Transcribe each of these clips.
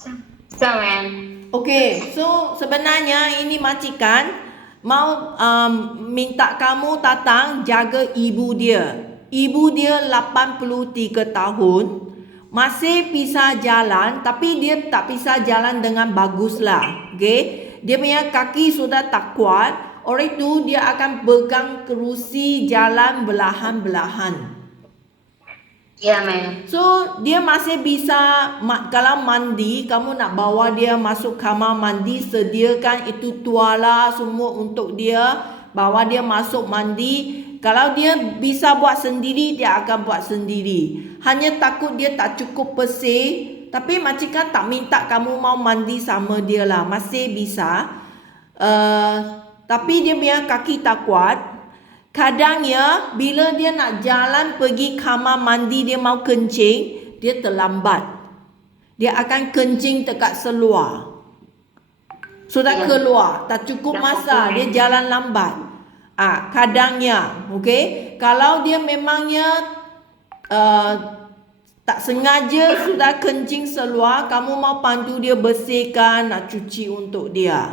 Bisa, men. Okey, so sebenarnya ini majikan mau minta kamu datang jaga ibu dia. Ibu dia 83 tahun, masih bisa jalan tapi dia tak bisa jalan dengan baguslah. Okey, dia punya kaki sudah tak kuat, oleh itu dia akan pegang kerusi jalan belahan-belahan. Iya, men. So dia masih bisa kalau mandi, kamu nak bawa dia masuk kamar mandi, sediakan itu tuala semua untuk dia, bawa dia masuk mandi. Kalau dia bisa buat sendiri, dia akan buat sendiri. Hanya takut dia tak cukup bersih, tapi majikan tak minta kamu mau mandi sama dia lah, masih bisa. Tapi dia punya kaki tak kuat. Kadangnya bila dia nak jalan pergi kamar mandi, dia mau kencing, dia terlambat. Dia akan kencing dekat seluar. Sudah keluar, tak cukup masa, dia jalan lambat. Kadangnya, okey. Kalau dia memangnya tak sengaja sudah kencing seluar, kamu mau bantu dia bersihkan, nak cuci untuk dia.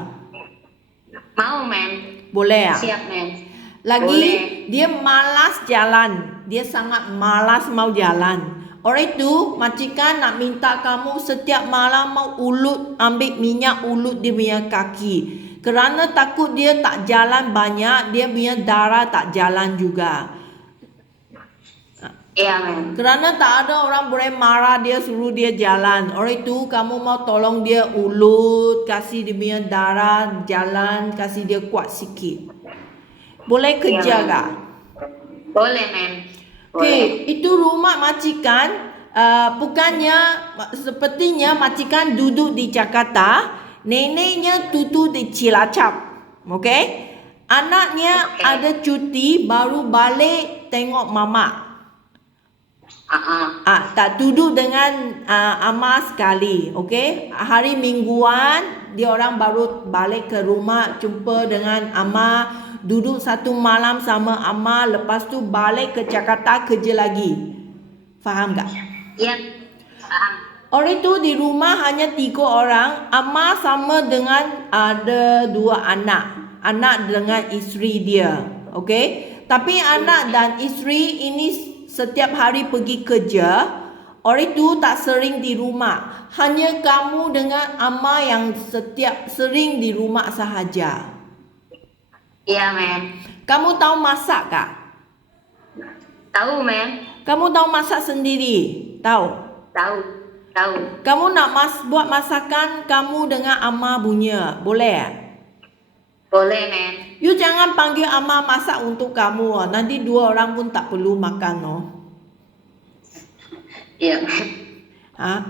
Mau, men. Boleh tak? Siap, men. Lagi Boleh. dia malas jalan. Dia sangat malas mau jalan. Oleh itu majikan nak minta kamu setiap malam mau ambil minyak ulut dia punya kaki. Kerana takut dia tak jalan banyak, dia punya darah tak jalan juga. Iya, men. Kerana tak ada orang boleh marah dia, suruh dia jalan. Oleh itu kamu mau tolong dia ulut, kasih dia punya darah jalan, kasih dia kuat sikit. Boleh kerja tak? Boleh, men. Okey, itu rumah majikan. Bukannya sepertinya majikan duduk di Jakarta, neneknya tutu di Cilacap. Okey? Anaknya ada cuti baru balik tengok mama. Tak duduk dengan ama sekali. Okey? Hari mingguan dia orang baru balik ke rumah jumpa dengan ama, duduk satu malam sama ama, lepas tu balik ke Jakarta kerja lagi. Faham tak? Iya, paham. Oleh itu di rumah hanya 3 orang. Ama sama dengan ada 2 anak. Anak dengan isteri dia. Okey? Tapi anak dan isteri ini setiap hari pergi kerja. Oleh itu tak sering di rumah. Hanya kamu dengan ama yang sering di rumah sahaja. Iya, men. Kamu tahu masak tak? Tahu, men. Kamu tahu masak sendiri? Tahu? Tahu. Tahu. Kamu nak buat masakan kamu dengan ama punya. Boleh? Boleh, men. You jangan panggil ama masak untuk kamu. Nanti 2 orang pun tak perlu makan. Iya.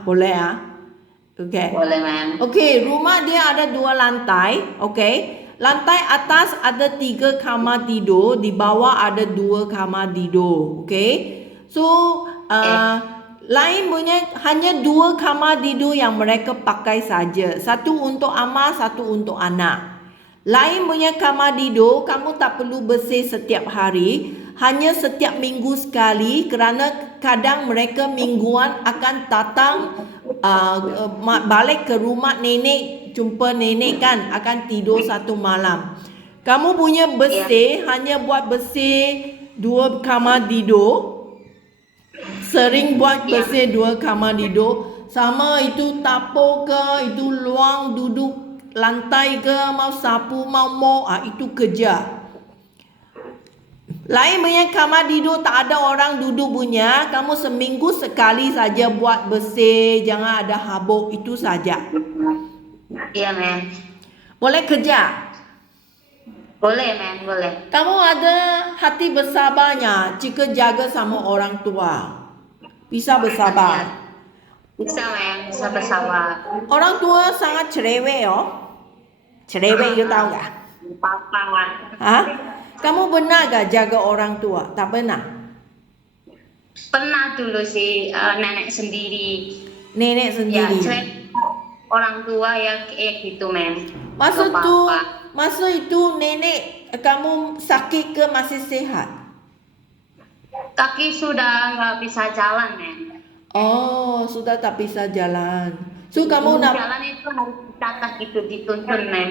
Boleh ya? Okey. Boleh, men. Okey, rumah dia ada 2 lantai. Okey. Lantai atas ada 3 kamar tidur, di bawah ada 2 kamar tidur. Okey. So, lain punya hanya 2 kamar tidur yang mereka pakai saja. Satu untuk ama, satu untuk anak. Lain punya kamar tidur kamu tak perlu bersih setiap hari, hanya setiap minggu sekali, kerana kadang mereka mingguan akan datang balik ke rumah nenek, jumpa nenek kan, akan tidur satu malam. Kamu punya bersih hanya buat bersih 2 kamar tidur. Sering buat bersih 2 kamar tidur. Sama itu tapau ke, itu luang duduk lantai ke, mau sapu, mau mop, itu kerja. Lain punya kamar tidur tak ada orang duduk punya, kamu seminggu sekali saja buat bersih, jangan ada habuk, itu saja. Iya, men. Boleh kerja? Boleh, men. Boleh. Kamu ada hati bersabarnya jika jaga sama orang tua. Bisa bersabar. Bisa, men. Bisa bersabar. Orang tua sangat cerewet Cerewet, you tahu tak? Papa. Kamu benar gak jaga orang tua? Tak pernah? Pernah dulu sih, nenek sendiri. Nenek sendiri? Ya, orang tua ya kayak gitu, men. Masa itu nenek kamu sakit ke masih sehat? Kaki sudah nggak bisa jalan, men. Oh, sudah tak bisa jalan. So kamu nak Jalan itu harus ditata gitu, dituntun, ma'am.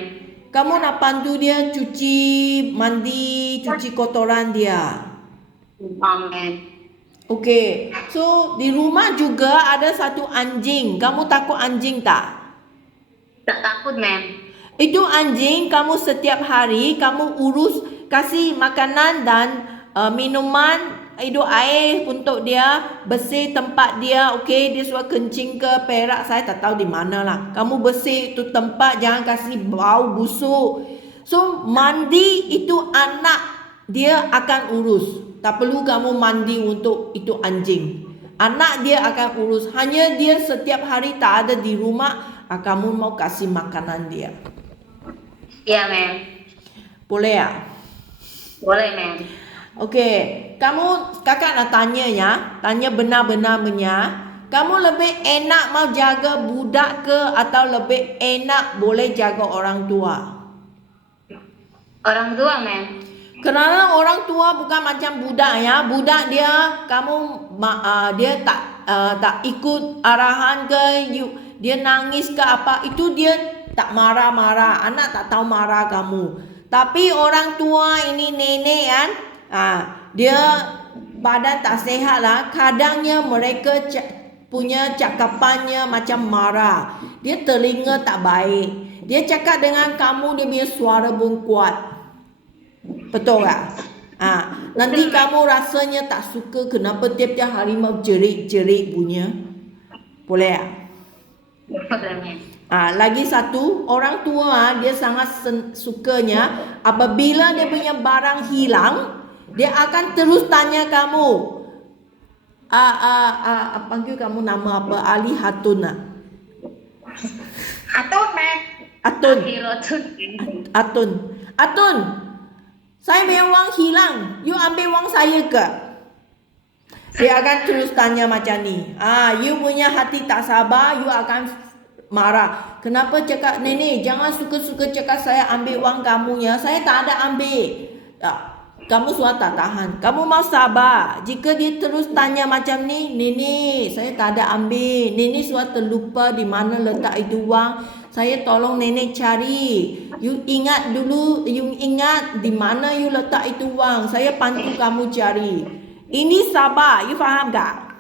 kamu nak bantu dia cuci mandi, cuci kotoran dia. Amen. Okey. So di rumah juga ada satu anjing. Kamu takut anjing tak? Tak takut, ma'am. Itu anjing kamu setiap hari kamu urus, kasih makanan dan minuman, itu air untuk dia, bersih tempat dia. Okey, dia suka kencing ke perak, saya tak tahu di mana lah. Kamu bersih itu tempat, jangan kasih bau busuk. So mandi itu anak dia akan urus. Tak perlu kamu mandi untuk itu anjing. Anak dia akan urus. Hanya dia setiap hari tak ada di rumah, kamu mau kasih makanan dia. Iya, ma'am. Boleh ya? Boleh, ma'am. Okey, kakak nak tanya ya, tanya benar-benarnya. Kamu lebih enak mau jaga budak ke atau lebih enak boleh jaga orang tua? Orang tua, ma'am. Kerana orang tua bukan macam budak ya. Budak dia dia tak ikut arahan ke, dia nangis ke apa, itu dia tak marah-marah. Anak tak tahu marah kamu. Tapi orang tua ini nenek kan, dia badan tak sihat lah. Kadangnya mereka punya cakapannya macam marah. Dia telinga tak baik. Dia cakap dengan kamu, dia punya suara pun kuat. Betul tak? Nanti kamu rasanya tak suka kenapa tiap-tiap hari mau jerit-jerit punya. Boleh tak? Boleh, ma'am. Lagi satu, orang tua dia sangat sukanya apabila dia punya barang hilang, dia akan terus tanya kamu. Panggil kamu nama apa? Ali Hatun nak? Atun, ma'am. Atun. Atun. Atun. Saya punya wang hilang. You ambil wang saya ke? Dia akan terus tanya macam ni. You punya hati tak sabar, you akan marah. Kenapa cakap nenek jangan suka-suka cakap saya ambil wang kamu ya. Saya tak ada ambil. Kamu suara tak tahan. Kamu mau sabar. Jika dia terus tanya macam ni, nenek saya tak ada ambil. Nenek suara terlupa di mana letak itu wang. Saya tolong nenek cari. You ingat dulu, you ingat di mana you letak itu wang. Saya bantu kamu cari. Ini sabar. You faham tak?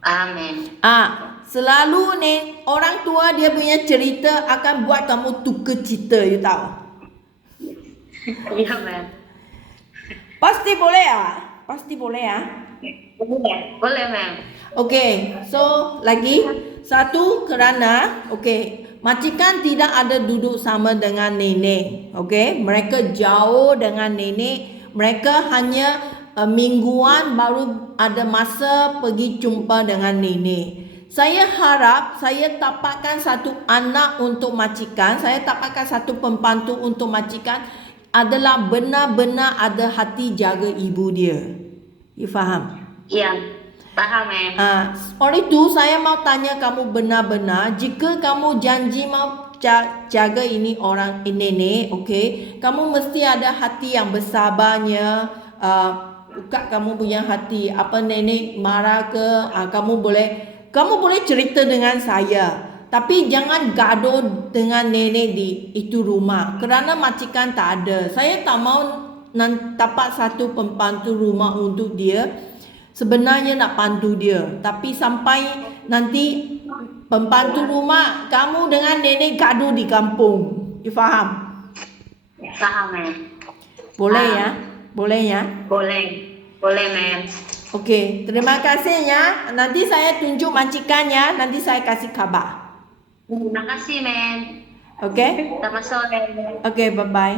Amin. Selalu ni orang tua dia punya cerita akan buat kamu tukar cita, you tahu? Iya, ma'am. Pasti boleh ya? Pasti boleh ya? Boleh, ma'am. Okey, so lagi satu kerana majikan tidak ada duduk sama dengan nenek. Okey, mereka jauh dengan nenek. Mereka hanya mingguan baru ada masa pergi jumpa dengan nenek. Saya harap saya dapatkan satu anak untuk majikan, saya dapatkan satu pembantu untuk majikan adalah benar-benar ada hati jaga ibu dia. You faham? Iya, paham, ma'am. Oleh itu saya mau tanya kamu benar-benar, jika kamu janji mau jaga ini orang nenek, kamu mesti ada hati yang bersabarnya. Buka kamu punya hati. Apa nenek marah ke, kamu boleh cerita dengan saya. Tapi jangan gaduh dengan nenek di itu rumah. Kerana majikan tak ada. Saya tak mau dapat satu pembantu rumah untuk dia. Sebenarnya nak bantu dia. Tapi sampai nanti pembantu rumah kamu dengan nenek gaduh di kampung. You faham? Paham, ma'am. Boleh ya? Boleh ya? Boleh. Boleh, ma'am. Okey, terima kasih ya. Nanti saya tunjuk majikannya, nanti saya kasih kabar. Terima kasih, ma'am. Okey? Selamat sore. Okey, bye-bye.